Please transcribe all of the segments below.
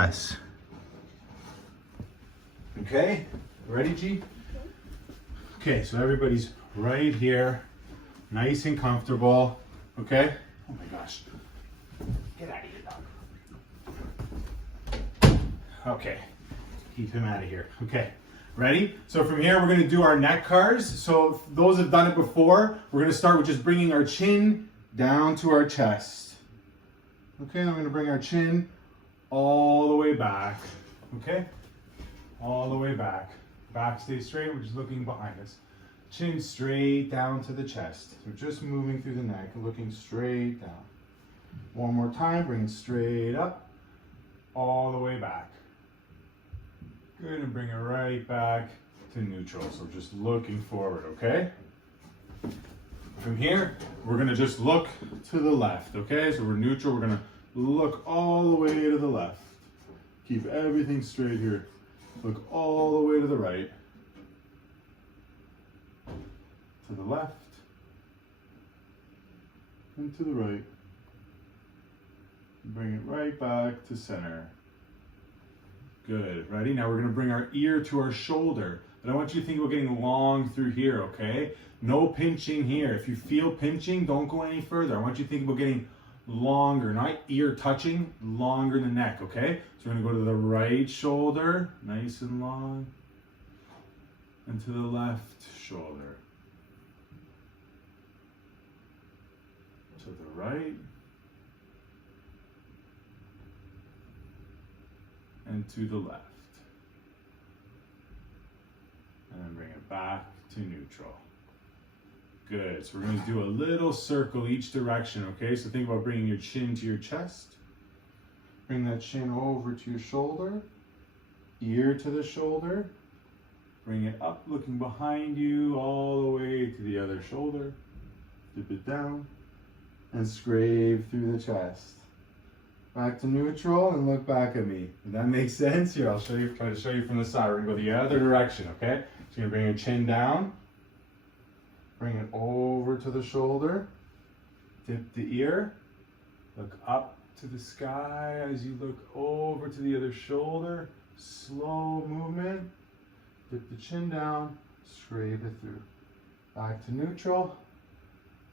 Yes. Okay, ready, G? Okay, so everybody's right here, nice and comfortable. Okay? Oh my gosh. Get out of here, dog. Okay, keep him out of here. Okay, ready? So from here, we're gonna do our neck cars. So those that have done it before, we're gonna start with just bringing our chin down to our chest. Okay, I'm gonna bring our chin all the way back. Okay? All the way back. Back stays straight, we're just looking behind us. Chin straight down to the chest. So just moving through the neck, looking straight down. One more time, bring it straight up, all the way back. Good, and bring it right back to neutral. So just looking forward, okay? From here, we're gonna just look to the left, okay? So we're neutral, we're gonna look all the way to the left. Keep everything straight here. Look all the way to the right. To the left. And to the right. Bring it right back to center. Good. Ready? Now we're going to bring our ear to our shoulder. But I want you to think about getting long through here, okay? No pinching here. If you feel pinching, don't go any further. I want you to think about getting longer, not ear touching, longer in the neck, okay? So we're gonna go to the right shoulder, nice and long, and to the left shoulder. To the right, and to the left. And then bring it back to neutral. Good, so we're going to do a little circle each direction, okay? So think about bringing your chin to your chest. Bring that chin over to your shoulder. Ear to the shoulder. Bring it up, looking behind you, all the way to the other shoulder. Dip it down. And scrape through the chest. Back to neutral and look back at me. Does that make sense? Here, I'll show you, try to show you from the side. We're going to go the other direction, okay? So you're going to bring your chin down. Bring it over to the shoulder, dip the ear, look up to the sky as you look over to the other shoulder, slow movement, dip the chin down, scrape it through. Back to neutral,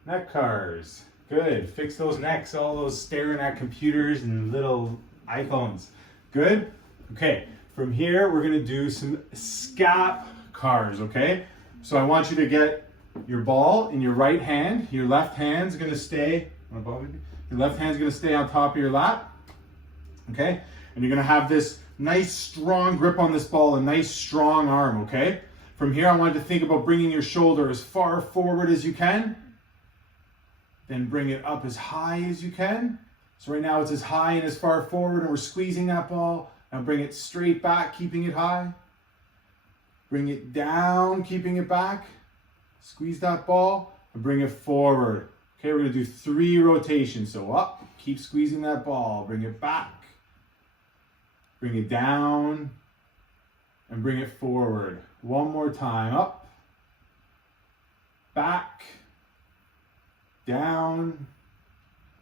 neck cars, good, fix those necks, all those staring at computers and little iPhones, good? Okay, from here we're gonna do some scap cars, okay? So I want you to get your ball in your right hand. Your left hand's gonna stay, your left hand's gonna stay on top of your lap, okay? And you're gonna have this nice strong grip on this ball, a nice strong arm, okay? From here, I want you to think about bringing your shoulder as far forward as you can, then bring it up as high as you can. So right now it's as high and as far forward, and we're squeezing that ball. Now bring it straight back, keeping it high. Bring it down, keeping it back. Squeeze that ball and bring it forward. Okay, we're gonna do 3 rotations. So up, keep squeezing that ball, bring it back. Bring it down and bring it forward. One more time, up, back, down,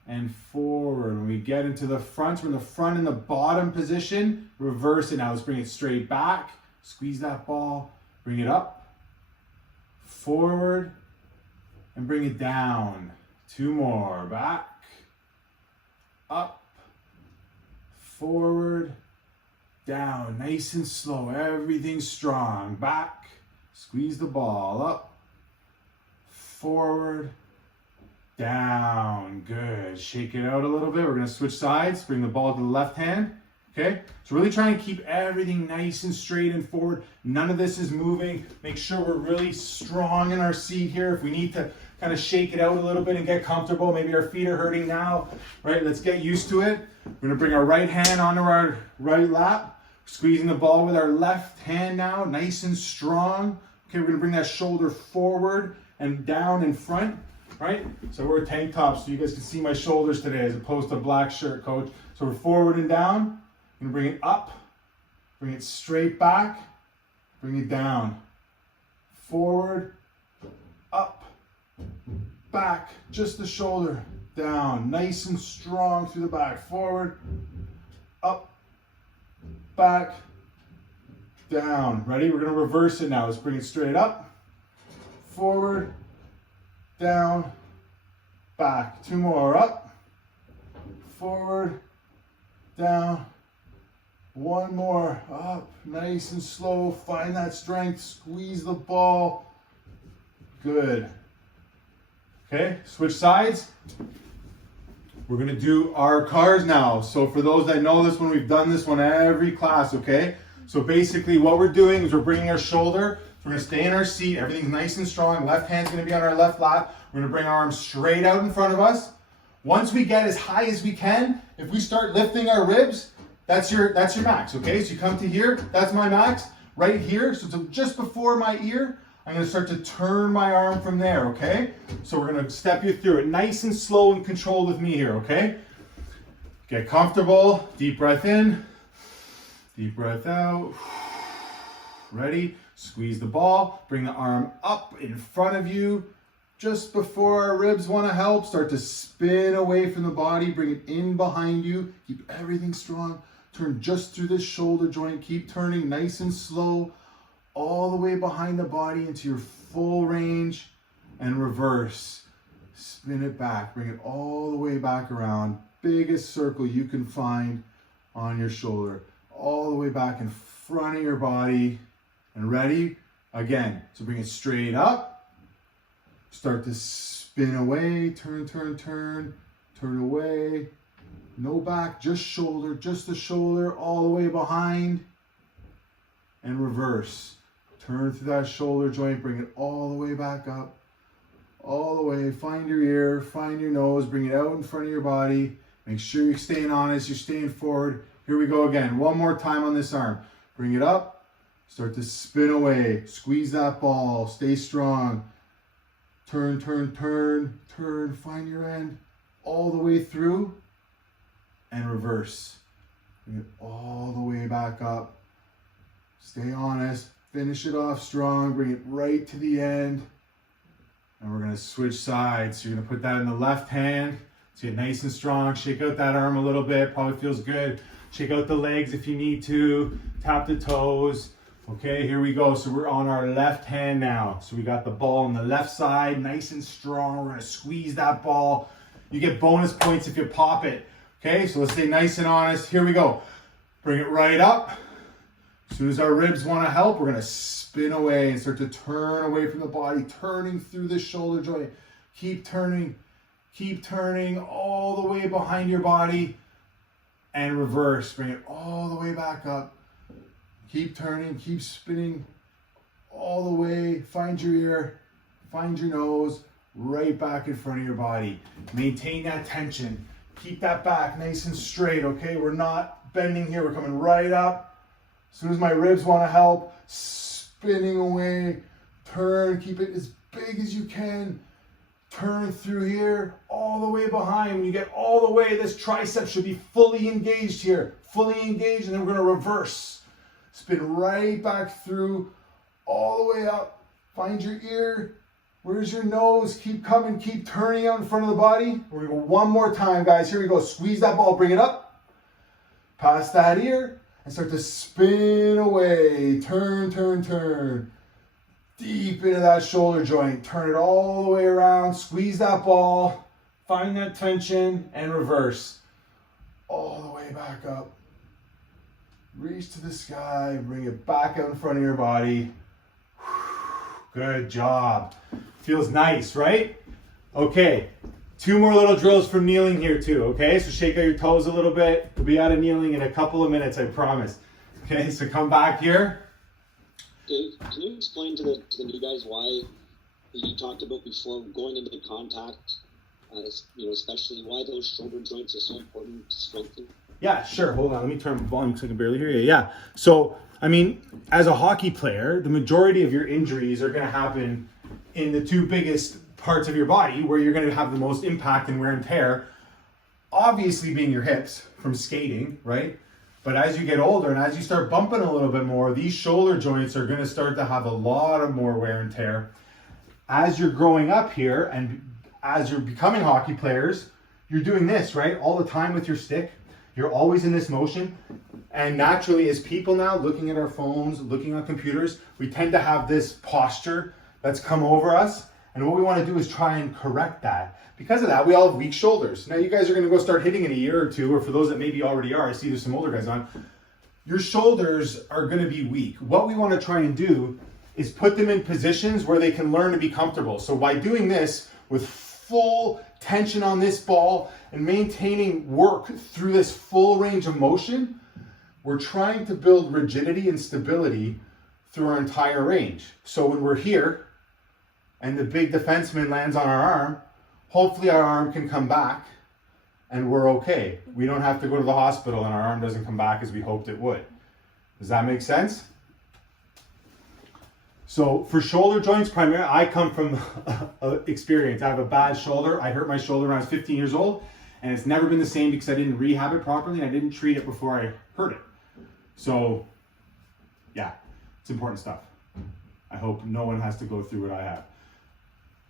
and forward. When we get into the front, we're in the front and the bottom position, reverse it now. Let's bring it straight back, squeeze that ball, bring it up, forward, and bring it down. 2 more, back, up, forward, down, nice and slow, everything strong, back, squeeze the ball, up, forward, down, good, shake it out a little bit, we're gonna switch sides, bring the ball to the left hand, okay? So really try and keep everything nice and straight and forward. None of this is moving. Make sure we're really strong in our seat here. If we need to kind of shake it out a little bit and get comfortable, maybe our feet are hurting now, right? Let's get used to it. We're gonna bring our right hand onto our right lap, squeezing the ball with our left hand now, nice and strong. Okay, we're gonna bring that shoulder forward and down in front, right? So we're tank tops, so you guys can see my shoulders today as opposed to black shirt, coach. So we're forward and down. I'm gonna bring it up, bring it straight back, bring it down, forward, up, back, just the shoulder, down, nice and strong through the back, forward, up, back, down. Ready? We're going to reverse it now. Let's bring it straight up, forward, down, back. 2 more. Up, forward, down. 1 more. Up, nice and slow. Find that strength. Squeeze the ball. Good. Okay, switch sides. We're going to do our cars now. So for those that know this one, we've done this one every class, okay? So basically what we're doing is we're bringing our shoulder. So we're going to stay in our seat. Everything's nice and strong. Left hand's going to be on our left lap. We're going to bring our arms straight out in front of us. Once we get as high as we can, if we start lifting our ribs, that's your max, okay? So you come to here, that's my max. Right here, so it's just before my ear, I'm going to start to turn my arm from there, okay? So we're going to step you through it nice and slow and controlled with me here, okay? Get comfortable. Deep breath in. Deep breath out. Ready? Squeeze the ball. Bring the arm up in front of you. Just before our ribs want to help, start to spin away from the body. Bring it in behind you. Keep everything strong. Turn just through this shoulder joint. Keep turning nice and slow. All the way behind the body into your full range, and reverse. Spin it back, bring it all the way back around. Biggest circle you can find on your shoulder. All the way back in front of your body. And ready? Again, so bring it straight up. Start to spin away, turn, turn, turn, turn away. No back, just shoulder, just the shoulder, all the way behind. And reverse. Turn through that shoulder joint, bring it all the way back up, all the way, find your ear, find your nose, bring it out in front of your body. Make sure you're staying honest, you're staying forward. Here we go again, 1 more time on this arm. Bring it up, start to spin away, squeeze that ball, stay strong. Turn, turn, turn, turn, find your end, all the way through, and reverse. Bring it all the way back up. Stay honest. Finish it off strong, bring it right to the end. And we're gonna switch sides. So you're gonna put that in the left hand. So get nice and strong, shake out that arm a little bit, probably feels good. Shake out the legs if you need to, tap the toes. Okay, here we go. So we're on our left hand now. So we got the ball on the left side, nice and strong. We're gonna squeeze that ball. You get bonus points if you pop it. Okay, so let's stay nice and honest. Here we go. Bring it right up. As soon as our ribs want to help, we're going to spin away and start to turn away from the body, turning through the shoulder joint. Keep turning all the way behind your body, and reverse. Bring it all the way back up. Keep turning, keep spinning all the way. Find your ear, find your nose, right back in front of your body. Maintain that tension. Keep that back nice and straight, okay? We're not bending here. We're coming right up. As soon as my ribs want to help, spinning away, turn, keep it as big as you can. Turn through here, all the way behind. When you get all the way, this tricep should be fully engaged here. Fully engaged, and then we're going to reverse. Spin right back through, all the way up. Find your ear. Where's your nose? Keep coming, keep turning out in front of the body. We're going to go 1 more time, guys. Here we go. Squeeze that ball, bring it up. Past that ear. And start to spin away. Turn, turn, turn. Deep into that shoulder joint. Turn it all the way around. Squeeze that ball. Find that tension and reverse. All the way back up. Reach to the sky. Bring it back out in front of your body. Good job. Feels nice, right? Okay. 2 more little drills from kneeling here too, okay? So shake out your toes a little bit. We'll be out of kneeling in a couple of minutes, I promise. Okay, so come back here. Dave, can you explain to the new guys why you talked about before going into contact, especially why those shoulder joints are so important to strengthen? Yeah, sure. Hold on. Let me turn the volume because I can barely hear you. Yeah. So, I mean, as a hockey player, the majority of your injuries are going to happen in the 2 biggest parts of your body where you're going to have the most impact and wear and tear, obviously being your hips from skating, right? But as you get older and as you start bumping a little bit more, these shoulder joints are going to start to have a lot of more wear and tear. As you're growing up here and as you're becoming hockey players, you're doing this, right? All the time with your stick. You're always in this motion. And naturally, as people now looking at our phones, looking on computers, we tend to have this posture that's come over us. And what we want to do is try and correct that. Because of that, we all have weak shoulders. Now you guys are going to go start hitting in a year or two, or for those that maybe already are, I see there's some older guys on, your shoulders are going to be weak. What we want to try and do is put them in positions where they can learn to be comfortable. So by doing this with full tension on this ball and maintaining work through this full range of motion, we're trying to build rigidity and stability through our entire range. So when we're here and the big defenseman lands on our arm, hopefully our arm can come back and we're okay. We don't have to go to the hospital and our arm doesn't come back as we hoped it would. Does that make sense? So for shoulder joints, primarily, I come from experience. I have a bad shoulder. I hurt my shoulder when I was 15 years old, and it's never been the same because I didn't rehab it properly and I didn't treat it before I hurt it. So yeah, it's important stuff. I hope no one has to go through what I have.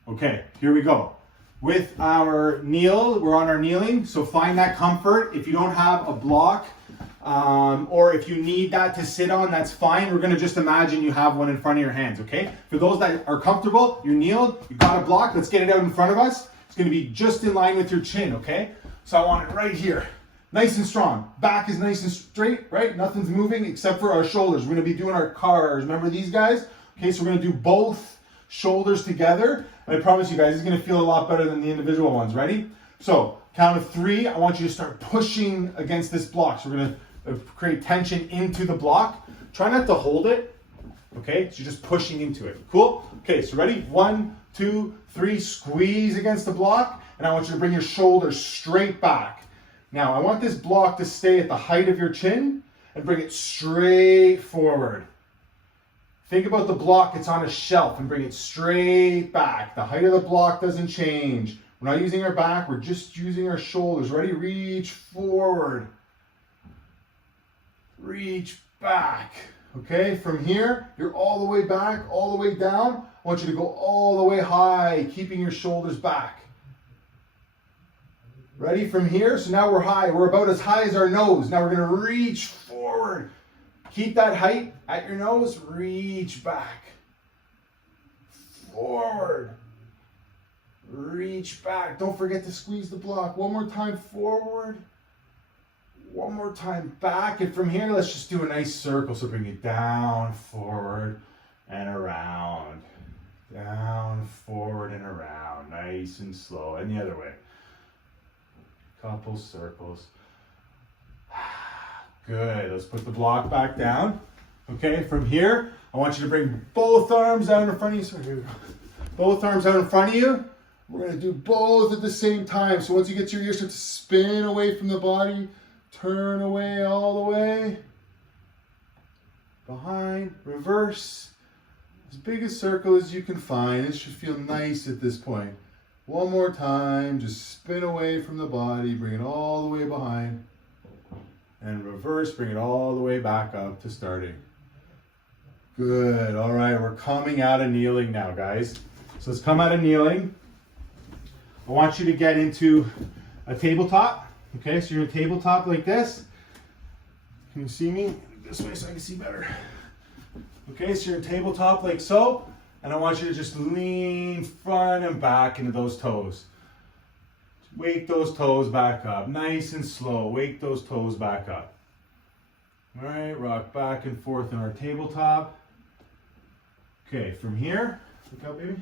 Okay, here we go. With our kneel, we're on our kneeling, so find that comfort. If you don't have a block, or if you need that to sit on, that's fine. We're gonna just imagine you have one in front of your hands, okay? For those that are comfortable, you're kneeled, you've got a block, let's get it out in front of us. It's gonna be just in line with your chin, okay? So I want it right here, nice and strong. Back is nice and straight, right? Nothing's moving except for our shoulders. We're gonna be doing our cars, remember these guys? Okay, so we're gonna do both shoulders together. And I promise you guys, it's gonna feel a lot better than the individual ones. Ready? So, count of 3, I want you to start pushing against this block. So we're gonna create tension into the block. Try not to hold it, okay? So you're just pushing into it. Cool? Okay, so ready? 1, 2, 3, squeeze against the block, and I want you to bring your shoulders straight back. Now, I want this block to stay at the height of your chin and bring it straight forward. Think about the block, it's on a shelf, and bring it straight back. The height of the block doesn't change. We're not using our back, we're just using our shoulders. Ready? Reach forward. Reach back. Okay, from here, you're all the way back, all the way down. I want you to go all the way high, keeping your shoulders back. Ready? From here, so now we're high. We're about as high as our nose. Now we're gonna reach forward. Keep that height at your nose, reach back. Forward. Reach back. Don't forget to squeeze the block. One more time, forward. One more time back, and from here, let's just do a nice circle. So bring it down, forward, and around. Down, forward, and around. Nice and slow. And the other way. Couple circles. Good. Let's put the block back down. Okay, from here, I want you to bring both arms out in front of you. So here we go. Both arms out in front of you. We're going to do both at the same time. So once you get your ears, start to spin away from the body. Turn away all the way. Behind, reverse. As big a circle as you can find. It should feel nice at this point. One more time, just spin away from the body, bring it all the way behind. And reverse, bring it all the way back up to starting. Good, all right, we're coming out of kneeling now, guys. So let's come out of kneeling. I want you to get into a tabletop. Okay, so you're in a tabletop like this. Can you see me? This way so I can see better. Okay, so you're in tabletop like so, and I want you to just lean front and back into those toes. Wake those toes back up, nice and slow. Wake those toes back up. All right, rock back and forth in our tabletop. Okay, from here, look up, baby.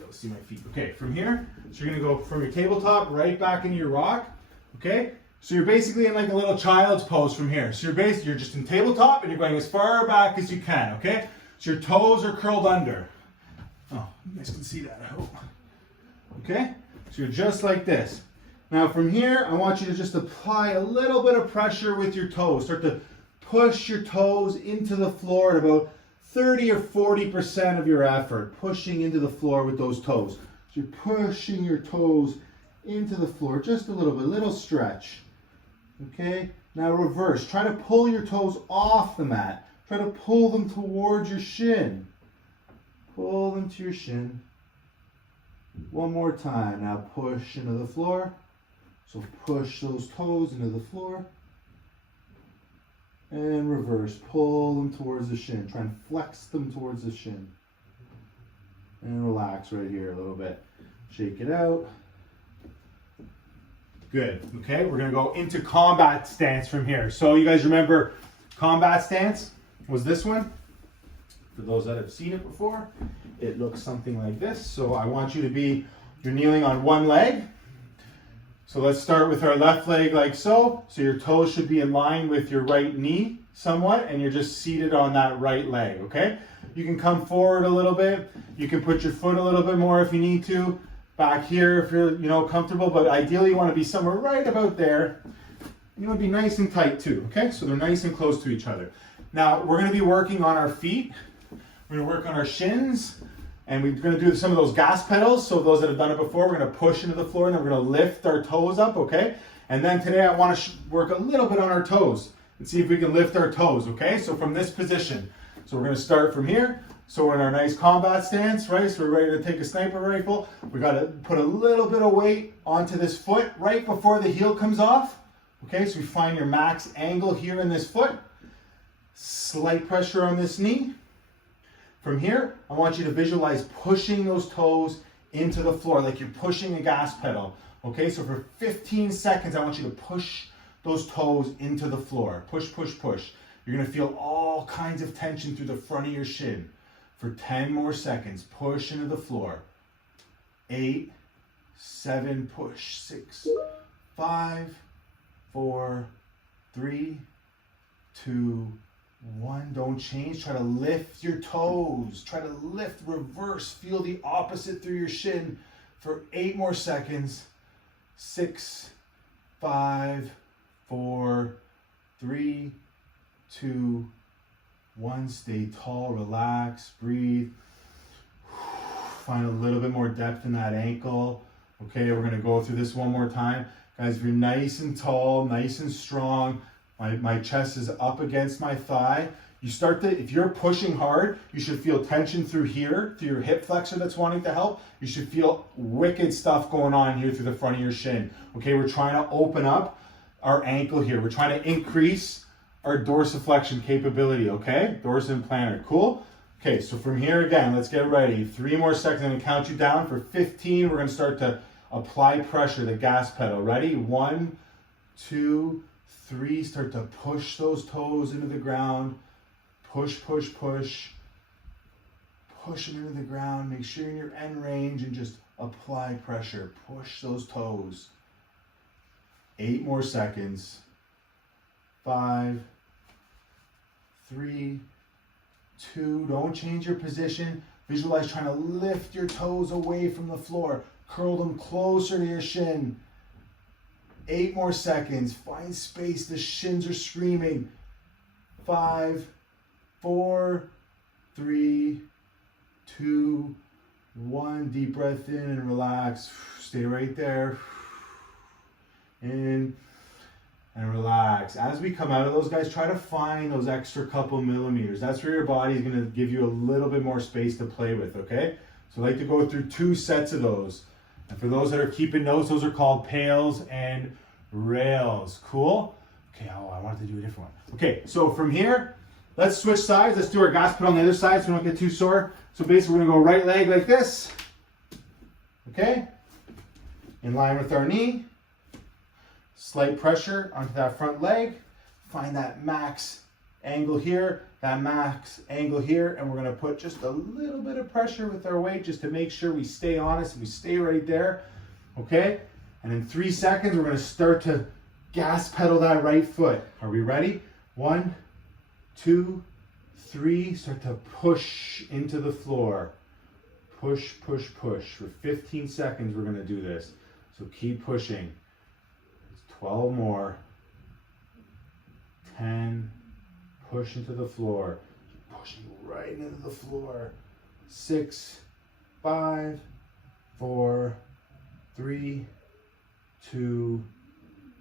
Let's see my feet. Okay, from here, so you're gonna go from your tabletop right back into your rock. Okay, so you're basically in like a little child's pose from here. So you're just in tabletop and you're going as far back as you can. Okay, so your toes are curled under. Oh, you guys can see that, I hope. Okay, so you're just like this. Now from here, I want you to just apply a little bit of pressure with your toes. Start to push your toes into the floor at about 30 or 40% of your effort, pushing into the floor with those toes. So you're pushing your toes into the floor, just a little bit, little stretch. Okay, now reverse. Try to pull your toes off the mat. Try to pull them towards your shin. Pull them to your shin. One more time. Now push into the floor. So push those toes into the floor. And reverse. Pull them towards the shin. Try and flex them towards the shin. And relax right here a little bit. Shake it out. Good. Okay, we're going to go into combat stance from here. So you guys remember combat stance was this one? For those that have seen it before, it looks something like this. So I want you to be, you're kneeling on one leg. So let's start with our left leg like so. So your toes should be in line with your right knee somewhat, and you're just seated on that right leg, okay? You can come forward a little bit. You can put your foot a little bit more if you need to. Back here if you're, comfortable, but ideally you want to be somewhere right about there. You want to be nice and tight too, okay? So they're nice and close to each other. Now, we're going to be working on our feet. We're going to work on our shins. And we're going to do some of those gas pedals. So those that have done it before, we're going to push into the floor and then we're going to lift our toes up, okay? And then today I want to work a little bit on our toes and see if we can lift our toes, okay? So from this position. So we're going to start from here. So we're in our nice combat stance, right? So we're ready to take a sniper rifle. We got to put a little bit of weight onto this foot right before the heel comes off. Okay, so we find your max angle here in this foot. Slight pressure on this knee. From here, I want you to visualize pushing those toes into the floor like you're pushing a gas pedal. Okay, so for 15 seconds, I want you to push those toes into the floor. Push, push, push. You're gonna feel all kinds of tension through the front of your shin. For 10 more seconds, push into the floor. 8, 7, push. 6, 5, 4, 3, 2, 1. Don't change. Try to lift your toes. Try to lift, reverse. Feel the opposite through your shin for 8 more seconds. 6, 5, 4, 3, 2, 1. Stay tall, relax, breathe. Find a little bit more depth in that ankle. Okay, we're going to go through this one more time. Guys, if you're nice and tall, nice and strong, my chest is up against my thigh. You start to, if you're pushing hard, you should feel tension through here, through your hip flexor that's wanting to help. You should feel wicked stuff going on here through the front of your shin. Okay, we're trying to open up our ankle here. We're trying to increase our dorsiflexion capability, okay? Dorsi-plantar, cool? Okay, so from here again, let's get ready. 3 more seconds, I'm gonna count you down. For 15, we're gonna start to apply pressure, the gas pedal. Ready? 1, 2, 3, start to push those toes into the ground. Push, push, push. Push them into the ground. Make sure you're in your end range and just apply pressure. Push those toes. 8 more seconds. 5, 3, 2, don't change your position. Visualize trying to lift your toes away from the floor. Curl them closer to your shin. 8 more seconds. Find space. The shins are screaming. 5, 4, 3, 2, 1. Deep breath in and relax. Stay right there. In and relax. As we come out of those, guys, try to find those extra couple millimeters. That's where your body is going to give you a little bit more space to play with, okay? So I like to go through 2 sets of those. And for those that are keeping notes, those are called pails and rails. Cool? Okay, I wanted to do a different one. Okay, so from here, let's switch sides. Let's do our gas pedal on the other side so we don't get too sore. So basically, we're going to go right leg like this. Okay? In line with our knee. Slight pressure onto that front leg. Find that max angle here, that max angle here, and we're going to put just a little bit of pressure with our weight just to make sure we stay honest and we stay right there. Okay? And in 3 seconds, we're going to start to gas pedal that right foot. Are we ready? 1, 2, 3. Start to push into the floor. Push, push, push. For 15 seconds, we're going to do this. So keep pushing. 12 more. 10. Push into the floor. Pushing right into the floor. 6, 5, 4, 3, 2,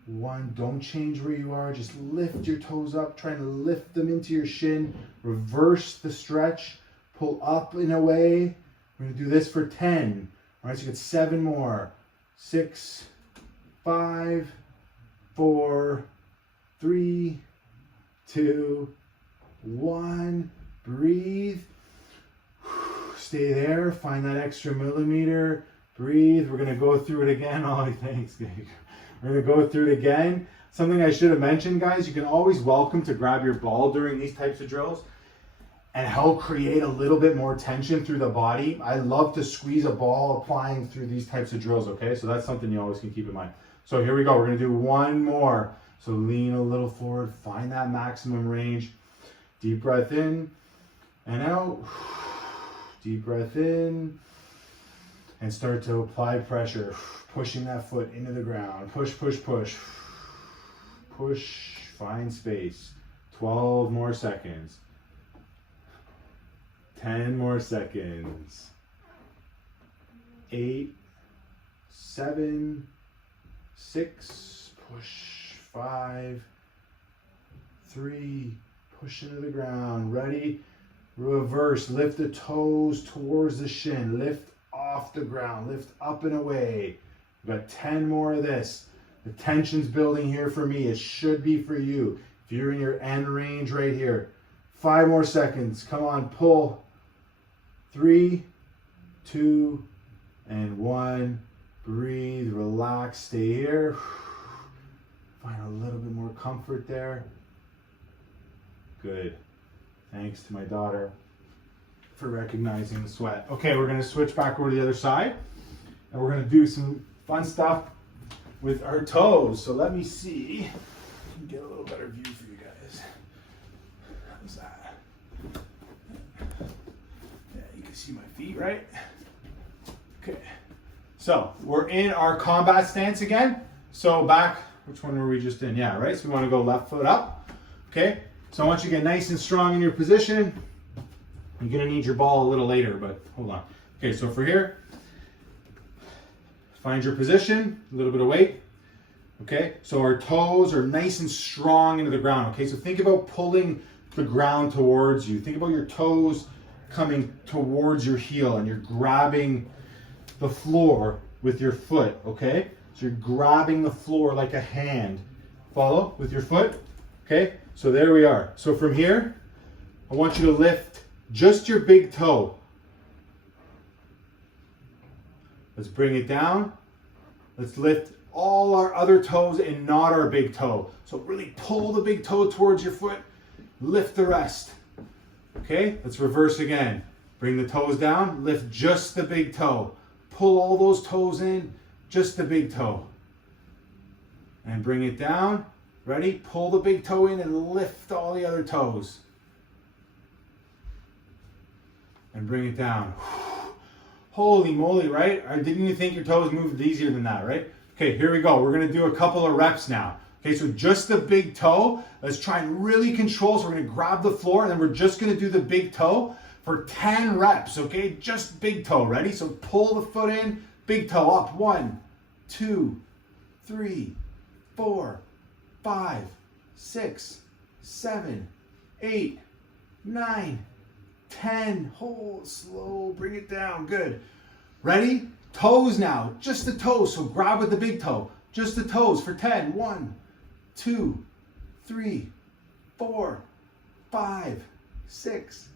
1. Don't change where you are. Just lift your toes up. Trying to lift them into your shin. Reverse the stretch. Pull up and away. We're going to do this for 10. All right, so you get 7 more. 6, 5, 4, 3, 2, 1. Breathe. Stay there. Find that extra millimeter. Breathe. We're going to go through it again. Oh, thanks. We're going to go through it again. Something I should have mentioned, guys, you can always welcome to grab your ball during these types of drills and help create a little bit more tension through the body. I love to squeeze a ball applying through these types of drills, okay? So that's something you always can keep in mind. So here we go. We're going to do one more. So lean a little forward. Find that maximum range. Deep breath in and out. Deep breath in. And start to apply pressure. Pushing that foot into the ground. Push, push, push. Push. Find space. 12 more seconds. 10 more seconds. 8, 7, 6, push. 5, 3, push into the ground. Ready? Reverse. Lift the toes towards the shin. Lift off the ground. Lift up and away. We've got 10 more of this. The tension's building here for me. It should be for you. If you're in your end range right here. 5 more seconds. Come on, pull. 3, 2, and 1. Breathe, relax, stay here. Find a little bit more comfort there. Good. Thanks to my daughter for recognizing the sweat. Okay, we're gonna switch back over to the other side and we're gonna do some fun stuff with our toes. So let me see if I can get a little better view for you guys. How's that? Yeah, you can see my feet, right? Okay. So we're in our combat stance again. So back, which one were we just in? Yeah, right? So we want to go left foot up. Okay. So I want you to get nice and strong in your position. You're going to need your ball a little later, but hold on. Okay, so for here, find your position, a little bit of weight. Okay, so our toes are nice and strong into the ground. Okay, so think about pulling the ground towards you. Think about your toes coming towards your heel and you're grabbing the floor with your foot, okay? So you're grabbing the floor like a hand. Follow with your foot, okay? So there we are. So from here, I want you to lift just your big toe. Let's bring it down. Let's lift all our other toes and not our big toe. So really pull the big toe towards your foot. Lift the rest. Okay, let's reverse again. Bring the toes down. Lift just the big toe. Pull all those toes in, just the big toe. And bring it down. Ready? Pull the big toe in and lift all the other toes. And bring it down. Holy moly, right? Didn't you think your toes moved easier than that, right? Okay, here we go. We're going to do a couple of reps now. Okay, so just the big toe. Let's try and really control. So we're going to grab the floor and then we're just going to do the big toe for 10 reps, okay? Just big toe. Ready? So pull the foot in, big toe up. 1, 2, 3, 4, 5, 6, 7, 8, 9, 10. Hold slow, bring it down. Good. Ready? Toes now. Just the toes. So grab with the big toe. Just the toes for 10. 1, 2, 3, 4, 5, 6,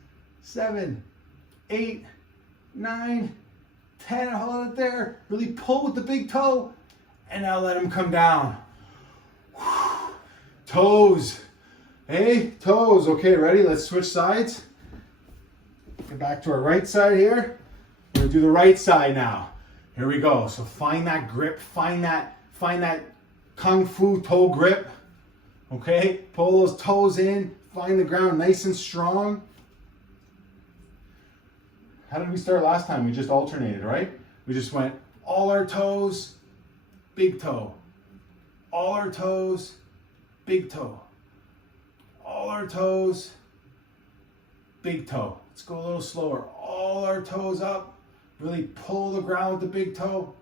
7, 8, 9, 10. Hold it there. Really pull with the big toe. And now let them come down. Toes. Hey, toes. Okay, ready? Let's switch sides. Get back to our right side here. We're going to do the right side now. Here we go. So find that grip. Find that kung fu toe grip. Okay? Pull those toes in. Find the ground nice and strong. How did we start last time? We just alternated, right? We just went all our toes, big toe. All our toes, big toe. All our toes, big toe. Let's go a little slower. All our toes up. Really pull the ground with the big toe.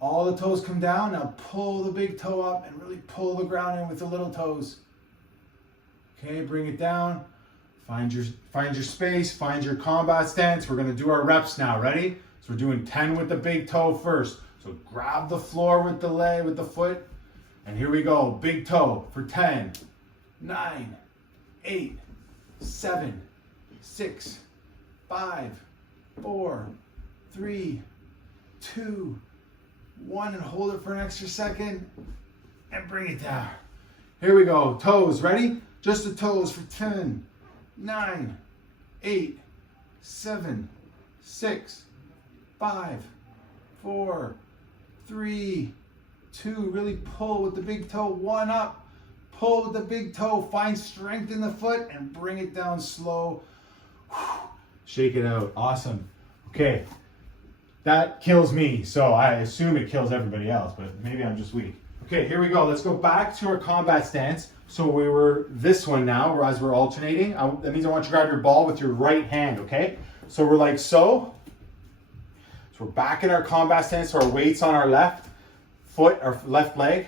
All the toes come down. Now pull the big toe up and really pull the ground in with the little toes. Okay, bring it down. Find your space. Find your combat stance. We're going to do our reps now. Ready? So we're doing 10 with the big toe first. So grab the floor with the leg, with the foot. And here we go. Big toe for 10. 9, 8, 7, 6, 5, 4, 3, 2, 1, and hold it for an extra second and bring it down. Here we go. Toes, ready? Just the toes for 10, 9, 8, 7, 6, 5, 4, 3, 2. Really pull with the big toe. 1 up. Pull with the big toe. Find strength in the foot and bring it down slow. Shake it out. Awesome. Okay. That kills me, so I assume it kills everybody else, but maybe I'm just weak. Okay, here we go. Let's go back to our combat stance. So we were this one now, as we're alternating. That means I want you to grab your ball with your right hand, okay? So we're like so. So we're back in our combat stance, so our weight's on our left foot, our left leg.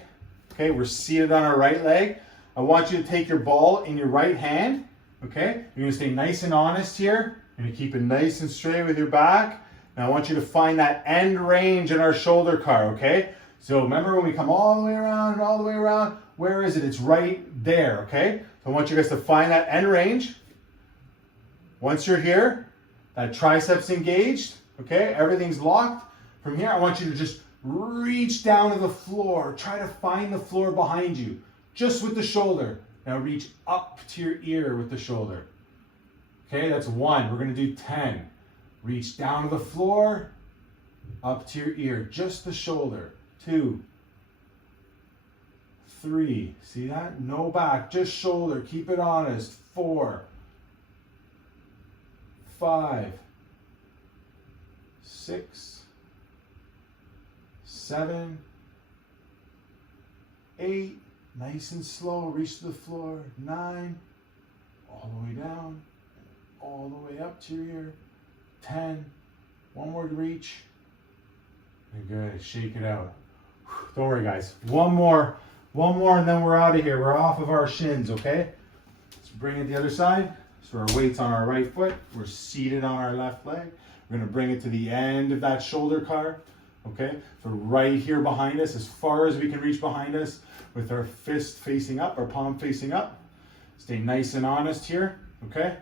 Okay, we're seated on our right leg. I want you to take your ball in your right hand, okay? You're gonna stay nice and honest here. You're gonna keep it nice and straight with your back. And I want you to find that end range in our shoulder car, okay? So remember when we come all the way around and all the way around, where is it? It's right there, okay? So I want you guys to find that end range. Once you're here, that triceps engaged, okay? Everything's locked. From here, I want you to just reach down to the floor. Try to find the floor behind you, just with the shoulder. Now reach up to your ear with the shoulder. Okay, that's 1. We're gonna do 10. Reach down to the floor, up to your ear, just the shoulder. 2, 3, see that? No back, just shoulder, keep it honest. 4, 5, 6, 7, 8, nice and slow, reach to the floor. 9, all the way down, all the way up to your ear. 10, 1 more to reach. You're good, shake it out. Don't worry guys, one more and then we're out of here. We're off of our shins, okay? Let's bring it the other side. So our weight's on our right foot. We're seated on our left leg. We're gonna bring it to the end of that shoulder car, okay? So right here behind us, as far as we can reach behind us, with our fist facing up, our palm facing up. Stay nice and honest here, okay?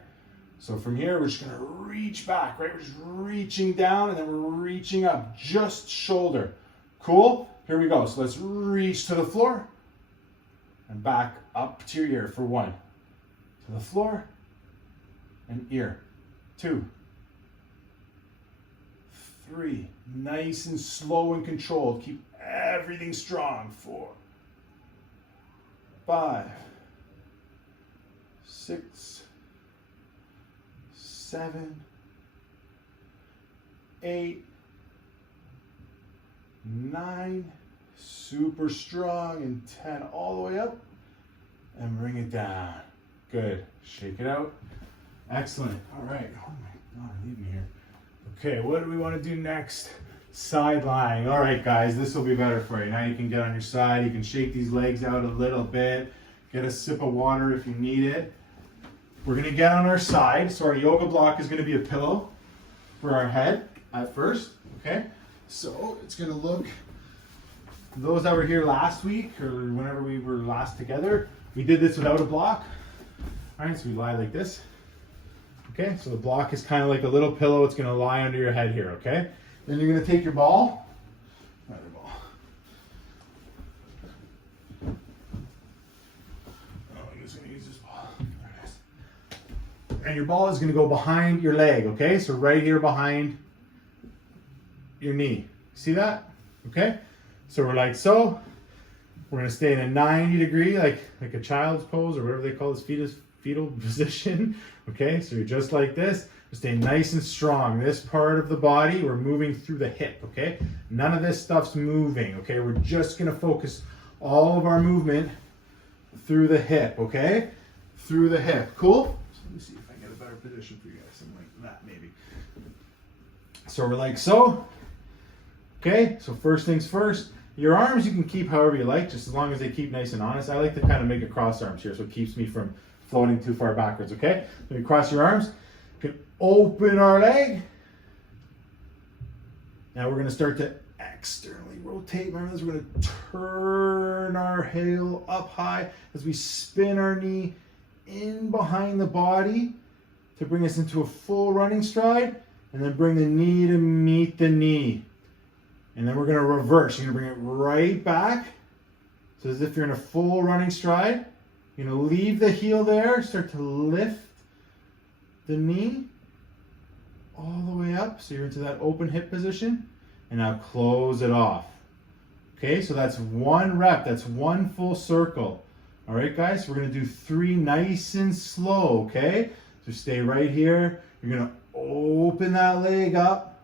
So from here, we're just gonna reach back, right? We're just reaching down and then we're reaching up, just shoulder. Cool? Here we go. So let's reach to the floor and back up to your ear for 1. To the floor and ear. 2, 3. Nice and slow and controlled. Keep everything strong. 4, 5, 6, 7, 8, 9, super strong, and 10, all the way up, and bring it down. Good. Shake it out. Excellent. All right. Oh my God, leave me here. Okay, what do we want to do next? Side lying. All right, guys, this will be better for you. Now you can get on your side. You can shake these legs out a little bit. Get a sip of water if you need it. We're going to get on our side. So our yoga block is going to be a pillow for our head at first, okay? So it's going to look, those that were here last week or whenever we were last together, we did this without a block. All right, so we lie like this. Okay, so the block is kind of like a little pillow. It's going to lie under your head here, okay? Then you're going to take your ball. Not your ball. Oh, I'm just going to use this ball. There it is. And your ball is going to go behind your leg, okay? So right here behind your knee. See that? Okay? So we're like so. We're going to stay in a 90 degree, like a child's pose or whatever they call this, fetal position. Okay, so you're just like this. Stay nice and strong. This part of the body, we're moving through the hip, okay? None of this stuff's moving, okay? We're just gonna focus all of our movement through the hip, okay? Through the hip, cool? So let me see if I can get a better position for you guys, something like that maybe. So we're like so, okay? So first things first, your arms you can keep however you like, just as long as they keep nice and honest. I like to kind of make a cross arms here so it keeps me from floating too far backwards, okay? Then you cross your arms. You can open our leg. Now we're going to start to externally rotate. Remember this, we're gonna turn our heel up high as we spin our knee in behind the body to bring us into a full running stride, and then bring the knee to meet the knee. And then we're gonna reverse. You're gonna bring it right back. So as if you're in a full running stride. You're gonna leave the heel there, start to lift the knee all the way up. So you're into that open hip position. And now close it off. Okay, so that's one rep, that's one full circle. All right, guys, we're gonna do 3 nice and slow, okay? So stay right here. You're gonna open that leg up.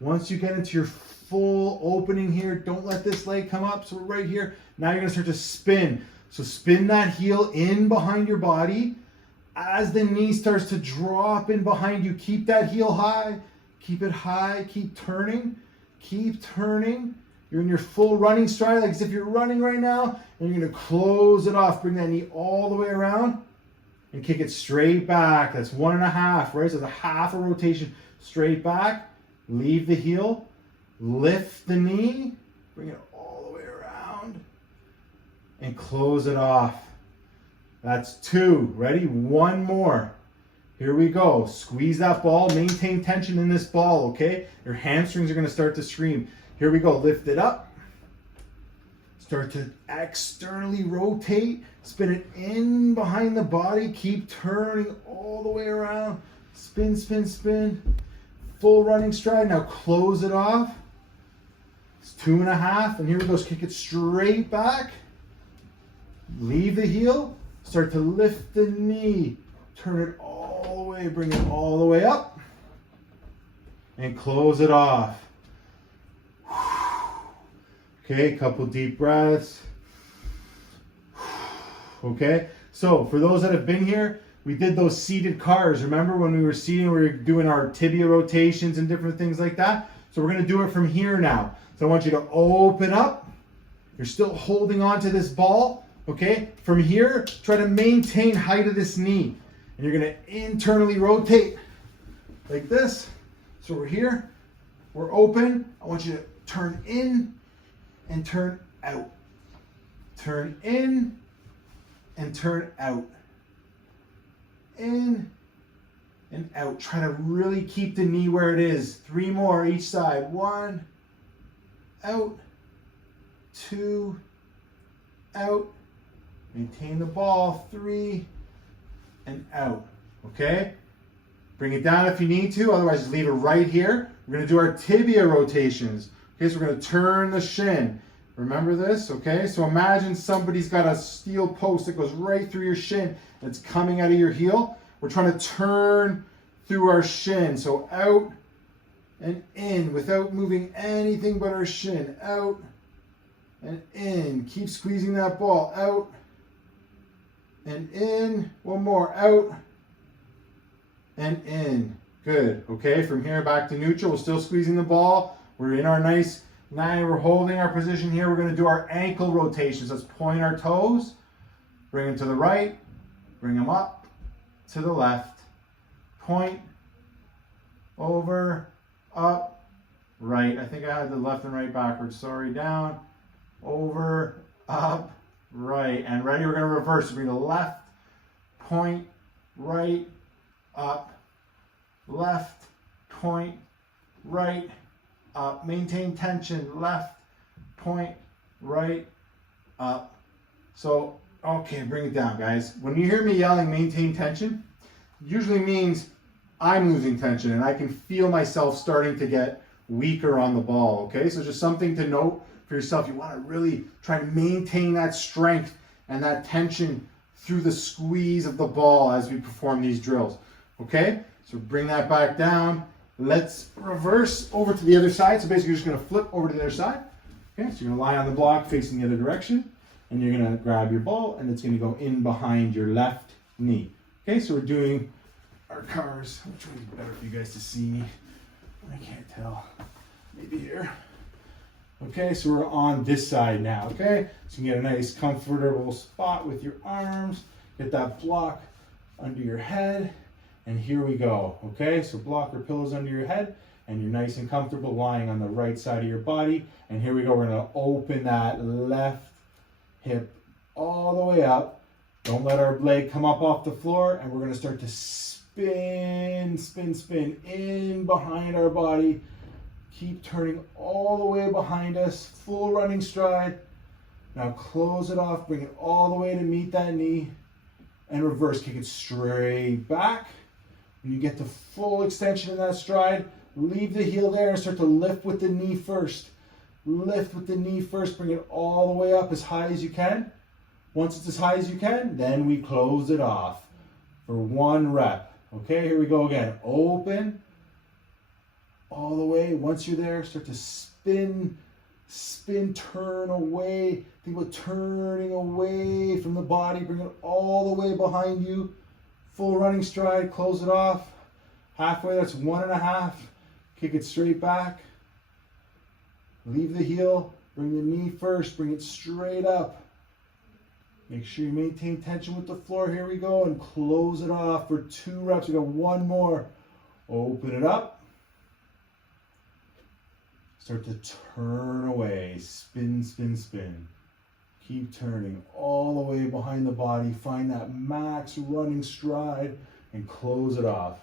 Once you get into your full opening here, don't let this leg come up. So we're right here. Now you're gonna start to spin. So spin that heel in behind your body. As the knee starts to drop in behind you, keep that heel high. Keep it high, keep turning. Keep turning. You're in your full running stride, like as if you're running right now. And you're gonna close it off. Bring that knee all the way around and kick it straight back. That's 1.5, right? So it's a half a rotation straight back. Leave the heel. Lift the knee. Bring it all the way around. And close it off. That's 2. Ready? 1 more. Here we go. Squeeze that ball. Maintain tension in this ball, okay? Your hamstrings are going to start to scream. Here we go. Lift it up. Start to externally rotate. Spin it in behind the body. Keep turning all the way around. Spin, spin, spin. Full running stride. Now close it off. It's 2.5. And here we go. Kick it straight back. Leave the heel. Start to lift the knee. Turn it all the way, bring it all the way up, and close it off. Okay, a couple deep breaths. Okay, so for those that have been here, we did those seated cars. Remember when we were seating, we were doing our tibia rotations and different things like that? So we're gonna do it from here now. So I want you to open up. You're still holding on to this ball, okay? From here, try to maintain height of this knee. And you're gonna internally rotate like this. So we're here, we're open. I want you to turn in and turn out. Turn in and turn out. In and out. Try to really keep the knee where it is. 3 more each side. 1, out, 2, out. Maintain the ball. 3, and out, okay? Bring it down if you need to, otherwise just leave it right here. We're gonna do our tibia rotations. Okay, so we're gonna turn the shin. Remember this, okay? So imagine somebody's got a steel post that goes right through your shin and it's coming out of your heel. We're trying to turn through our shin. So out and in without moving anything but our shin. Out and in. Keep squeezing that ball. Out and in. 1 more. Out and in. Good. Okay, from here back to neutral. We're still squeezing the ball. We're in our nice 9. We're holding our position here. We're going to do our ankle rotations. Let's point our toes. Bring them to the right. Bring them up to the left. Point. Over. Up. Right. I think I had the left and right backwards. Sorry. Down. Over. Up. Right. And ready? We're going to reverse. Bring the left. Point. Right. Up. Left. Point. Right. Up. Maintain tension. Left. Point. Right. Up. So, okay, bring it down, guys. When you hear me yelling maintain tension, it usually means I'm losing tension and I can feel myself starting to get weaker on the ball, okay? So just something to note for yourself. You want to really try to maintain that strength and that tension through the squeeze of the ball as we perform these drills, okay? So bring that back down. Let's reverse over to the other side. So basically you're just going to flip over to the other side. Okay, so you're going to lie on the block facing the other direction. And you're going to grab your ball and it's going to go in behind your left knee. Okay, so we're doing our cars. Which one is better for you guys to see me? I can't tell. Maybe here. Okay, so we're on this side now. Okay, so you can get a nice comfortable spot with your arms. Get that block under your head. And here we go. Okay, so block or pillows under your head. and you're nice and comfortable lying on the right side of your body. And here we go, we're gonna open that left hip all the way up. Don't let our leg come up off the floor, and we're gonna start to spin, spin, spin in behind our body. Keep turning all the way behind us, full running stride. Now close it off, bring it all the way to meet that knee, and reverse, kick it straight back. When you get the full extension in that stride, leave the heel there and start to lift with the knee first. Lift with the knee first, bring it all the way up as high as you can. Once it's as high as you can, then we close it off for 1 rep. Okay, here we go again. Open all the way. Once you're there, start to spin, spin, turn away. Think about turning away from the body. Bring it all the way behind you. Full running stride, close it off. Halfway, that's 1.5. Kick it straight back. Leave the heel, bring the knee first, bring it straight up. Make sure you maintain tension with the floor. Here we go, and close it off for 2 reps. We got 1 more. Open it up. Start to turn away. Spin, spin, spin. Keep turning all the way behind the body. Find that max running stride and close it off.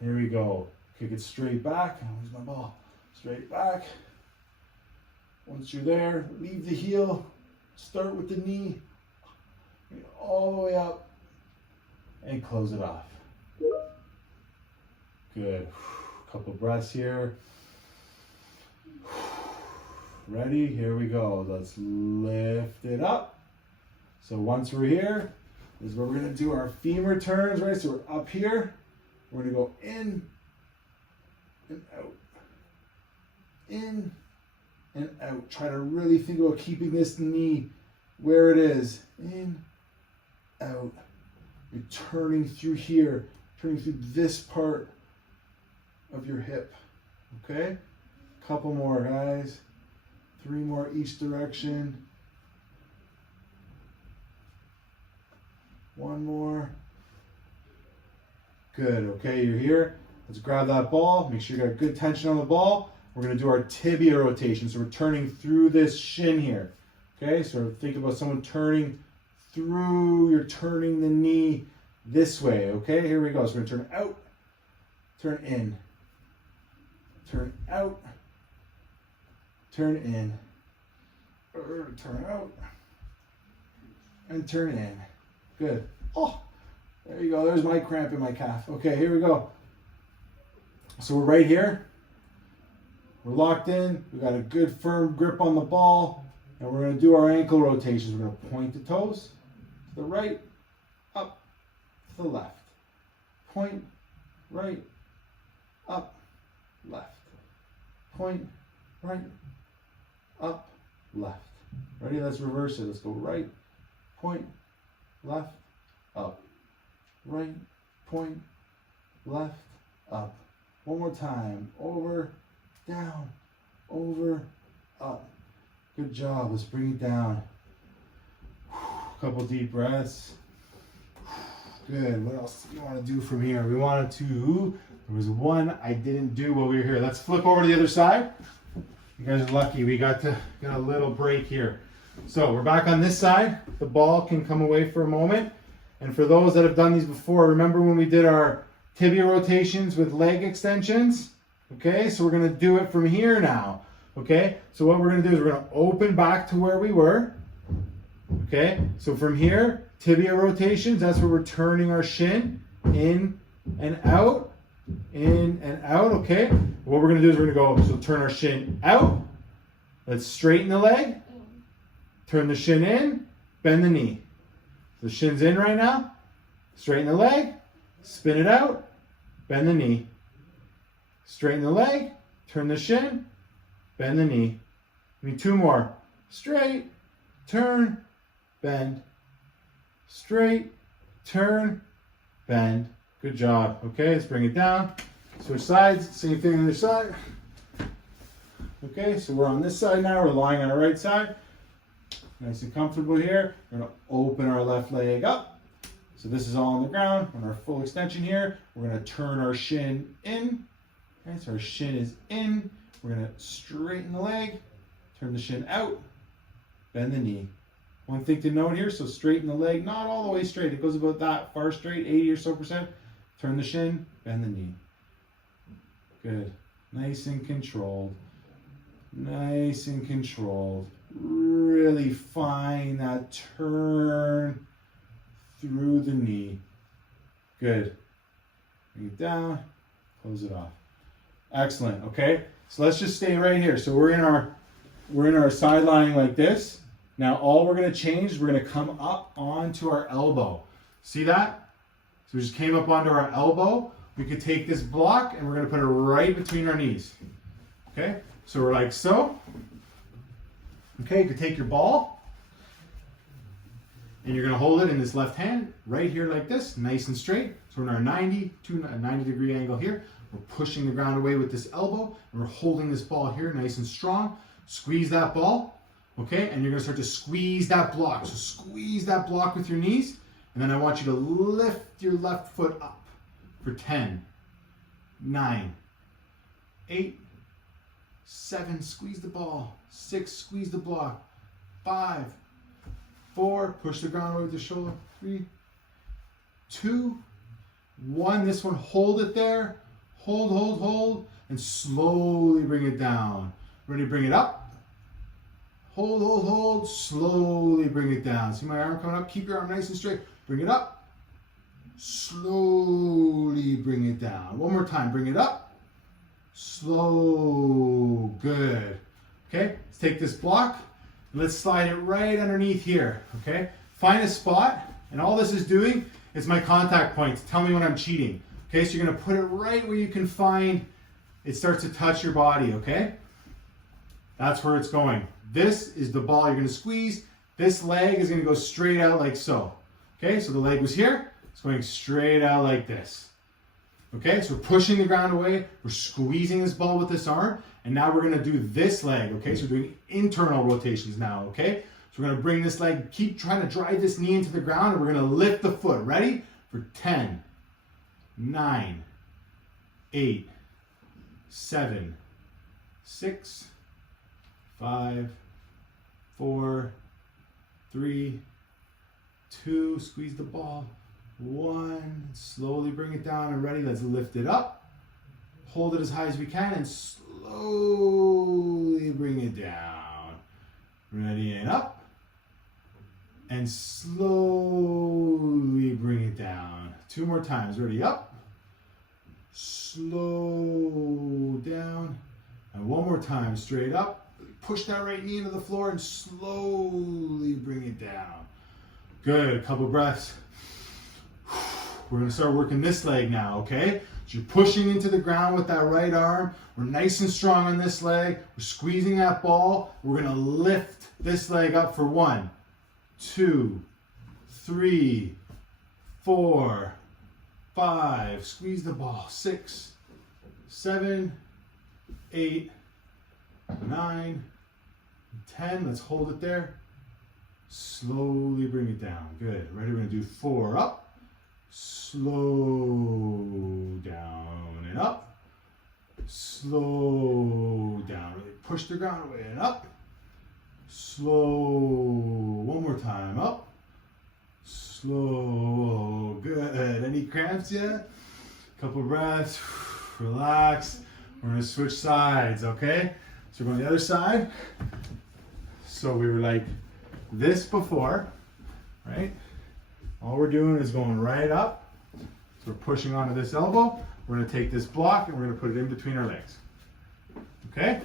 Here we go. Kick it straight back. Where's my ball? Straight back. Once you're there, leave the heel. Start with the knee. Bring it all the way up and close it off. Good. Couple breaths here. Ready? Here we go. Let's lift it up. So once we're here, this is where we're going to do our femur turns, right? So we're up here. We're going to go in and out. In and out. Try to really think about keeping this knee where it is. In, out. You're turning through here, turning through this part of your hip. Okay? Couple more, guys. 3 more each direction. 1 more. Good. Okay, you're here. Let's grab that ball. Make sure you got good tension on the ball. We're going to do our tibia rotation. So we're turning through this shin here. Okay, so think about someone turning through. You're turning the knee this way. Okay, here we go. So we're going to turn out, turn in, turn out, turn in, turn out, and turn in. Good. Oh, there you go. There's my cramp in my calf. Okay, here we go. So we're right here. We're locked in. We got a good firm grip on the ball. And we're going to do our ankle rotations. We're going to point the toes to the right, up, to the left. Point, right, up, left. Point, right, up, left. Ready? Let's reverse it. Let's go right, point, left, up. Right, point, left, up. 1 more time. Over, down, over, up. Good job. Let's bring it down. Couple deep breaths. Good. What else do you want to do from here? We wanted to, there was one I didn't do while we were here. Let's flip over to the other side. You guys are lucky. We got a little break here. So we're back on this side. The ball can come away for a moment. And for those that have done these before, remember when we did our tibia rotations with leg extensions? Okay, so we're going to do it from here now. Okay, so what we're going to do is we're going to open back to where we were. Okay, so from here, tibia rotations, that's where we're turning our shin in and out, in and out. Okay, what we're going to do is we're going to go, so turn our shin out. Let's straighten the leg. Turn the shin in, bend the knee. The shin's in right now. Straighten the leg, spin it out, bend the knee. Straighten the leg, turn the shin, bend the knee. We need 2 more. Straight, turn, bend. Straight, turn, bend. Good job. Okay, let's bring it down. Switch sides, same thing on the other side. Okay, so we're on this side now. We're lying on our right side. Nice and comfortable here. We're going to open our left leg up. So this is all on the ground. On our full extension here, we're going to turn our shin in Okay, so our shin is in. We're gonna straighten the leg, turn the shin out, bend the knee. One thing to note here, so straighten the leg, not all the way straight. It goes about that far straight, 80 or so percent. Turn the shin, bend the knee. Good. Nice and controlled. Nice and controlled. Really find that turn through the knee. Good. Bring it down, close it off. Excellent. Okay, so let's just stay right here. So we're in our side lying like this. Now all we're going to change is we're going to come up onto our elbow. See that? So we just came up onto our elbow. We could take this block and we're going to put it right between our knees. Okay, so we're like so. Okay, you could take your ball and you're going to hold it in this left hand right here like this, nice and straight. So we're in our 90 degree angle here. We're pushing the ground away with this elbow and we're holding this ball here nice and strong. Squeeze that ball. Okay, and you're going to start to squeeze that block. So squeeze that block with your knees, and then I want you to lift your left foot up for 10, 9, 8, 7, squeeze the ball, 6, squeeze the block, 5, 4, push the ground away with the shoulder, 3, 2, 1. This one, hold it there, hold, and slowly bring it down. Ready to bring it up? Hold, slowly bring it down. See my arm coming up? Keep your arm nice and straight. Bring it up. Slowly bring it down. One more time, bring it up. Slow, good. Okay, let's take this block. Let's slide it right underneath here, okay? Find a spot, and all this is doing is my contact points. Tell me when I'm cheating. Okay, so you're gonna put it right where you can find it starts to touch your body, okay? That's where it's going. This is the ball you're going to squeeze. This leg is going to go straight out like so. Okay, so the leg was here. It's going straight out like this. Okay, so we're pushing the ground away. We're squeezing this ball with this arm. And now we're going to do this leg. Okay, so we're doing internal rotations now. Okay, so we're going to bring this leg, keep trying to drive this knee into the ground. And we're going to lift the foot. Ready? For 10, 9, 8, 7, 6, 5, 4, 3, 2, squeeze the ball, 1, slowly bring it down and ready, let's lift it up, hold it as high as we can and slowly bring it down, ready and up, and slowly bring it down, 2 more times, ready up, slow down, and 1 more time, straight up. Push that right knee into the floor and slowly bring it down. Good, a couple breaths. We're gonna start working this leg now, okay? So you're pushing into the ground with that right arm. We're nice and strong on this leg. We're squeezing that ball. We're gonna lift this leg up for 1, 2, 3, 4, 5. Squeeze the ball. 6, 7, 8, 9, 10. Let's hold it there. Slowly bring it down. Good. Ready? We're going to do 4 up. Slow down and up. Slow down. Really push the ground away and up. Slow. 1 more time. Up. Slow. Good. Any cramps yet? Couple breaths. Relax. We're going to switch sides, okay? So we're going to the other side. So we were like this before, right? All we're doing is going right up. So we're pushing onto this elbow. We're going to take this block and we're going to put it in between our legs. Okay?